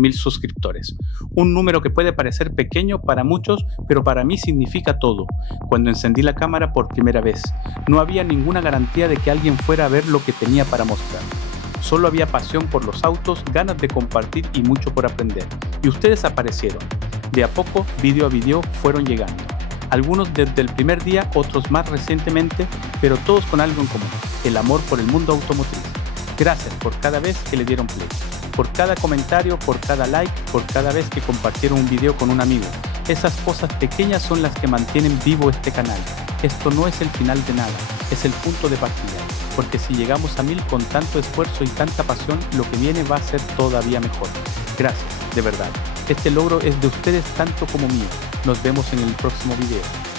1.000 suscriptores. Un número que puede parecer pequeño para muchos, pero para mí significa todo. Cuando encendí la cámara por primera vez, no había ninguna garantía de que alguien fuera a ver lo que tenía para mostrar. Solo había pasión por los autos, ganas de compartir y mucho por aprender. Y ustedes aparecieron. De a poco, vídeo a vídeo, fueron llegando. Algunos desde el primer día, otros más recientemente, pero todos con algo en común: el amor por el mundo automotriz. Gracias por cada vez que le dieron play, por cada comentario, por cada like, por cada vez que compartieron un video con un amigo. Esas cosas pequeñas son las que mantienen vivo este canal. Esto no es el final de nada, es el punto de partida, porque si llegamos a 1000 con tanto esfuerzo y tanta pasión, lo que viene va a ser todavía mejor. Gracias, de verdad. Este logro es de ustedes tanto como mío. Nos vemos en el próximo video.